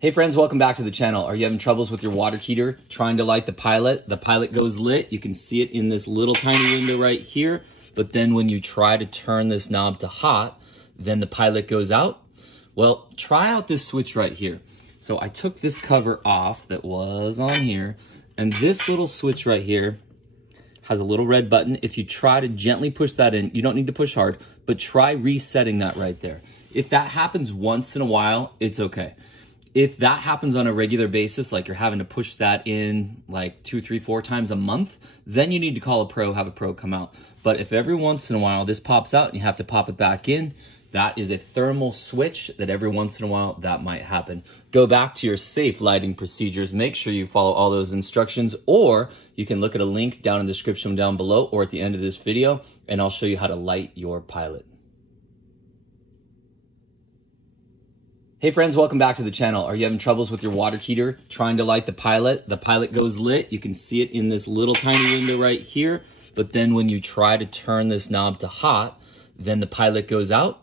Hey friends, welcome back to the channel. Are you having troubles with your water heater trying to light the pilot? The pilot goes lit. You can see it in this little tiny window right here. But then when you try to turn this knob to hot, then the pilot goes out. Well, try out this switch right here. So I took this cover off that was on here, and this little switch right here has a little red button. If you try to gently push that in, you don't need to push hard, but try resetting that right there. If that happens once in a while, it's okay. If that happens on a regular basis, like you're having to push that in like 2, 3, 4 times a month, then you need to call a pro, have a pro come out. But if every once in a while this pops out and you have to pop it back in, that is a thermal switch that every once in a while that might happen. Go back to your safe lighting procedures. Make sure you follow all those instructions, or you can look at a link down in the description down below or at the end of this video, and I'll show you how to light your pilot. Hey friends, welcome back to the channel. Are you having troubles with your water heater trying to light the pilot? The pilot goes lit. You can see it in this little tiny window right here. But then when you try to turn this knob to hot, then the pilot goes out.